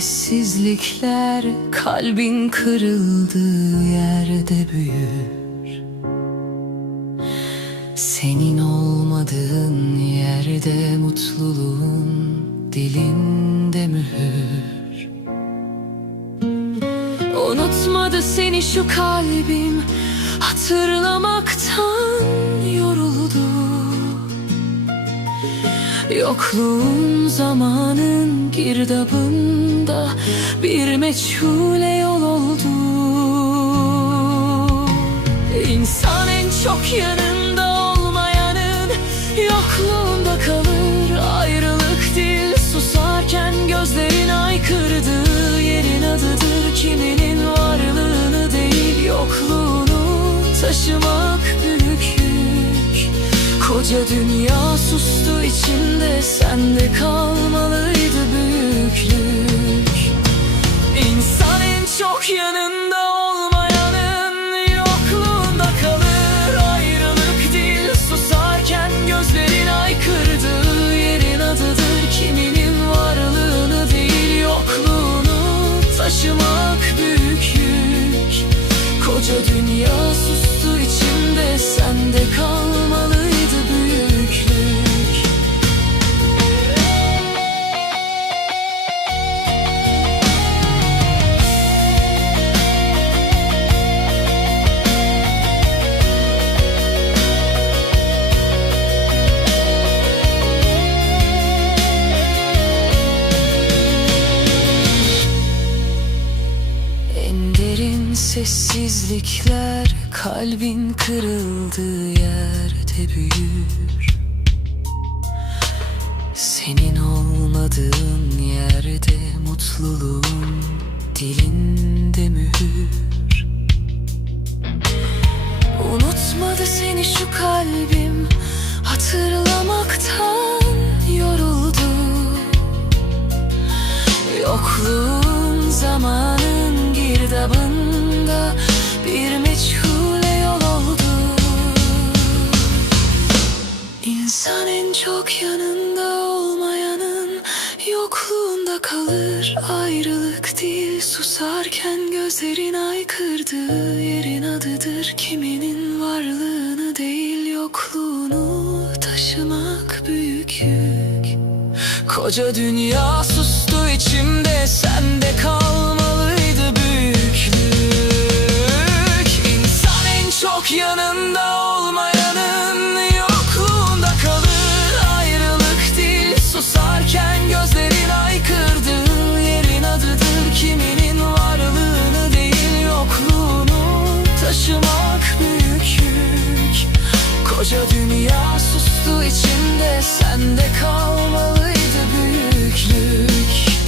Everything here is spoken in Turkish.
sessizlikler kalbin kırıldığı yerde büyür. Senin olmadığın yerde mutluluğun dilinde mühür. Unutmadı seni şu kalbim Hatırlamaktan Yokluğun zamanın girdabında Bir meçhule yol oldu. İnsan en çok yanında olmayanın Yokluğunda kalır. Ayrılık dil Susarken gözlerin aykırdığı yerin adıdır Kiminin varlığını değil yokluğunu taşımak Koca dünya sustu içinde sende kalmalıydı büyüklük sessizlikler kalbin kırıldığı yerde büyür. Senin olmadığın yerde mutluluğun dilinde mühür. Unutmadı seni şu kalbim hatırlamaktan en çok yanında olmayanın yokluğunda kalır. Ayrılık dil susarken gözlerin aykırdığı yerin adıdır. Kiminin varlığını değil yokluğunu taşımak büyük yük. Koca dünya sustu içimde sende kalmalıydı Koca dünya sustu içinde sende kalmalıydı büyüklük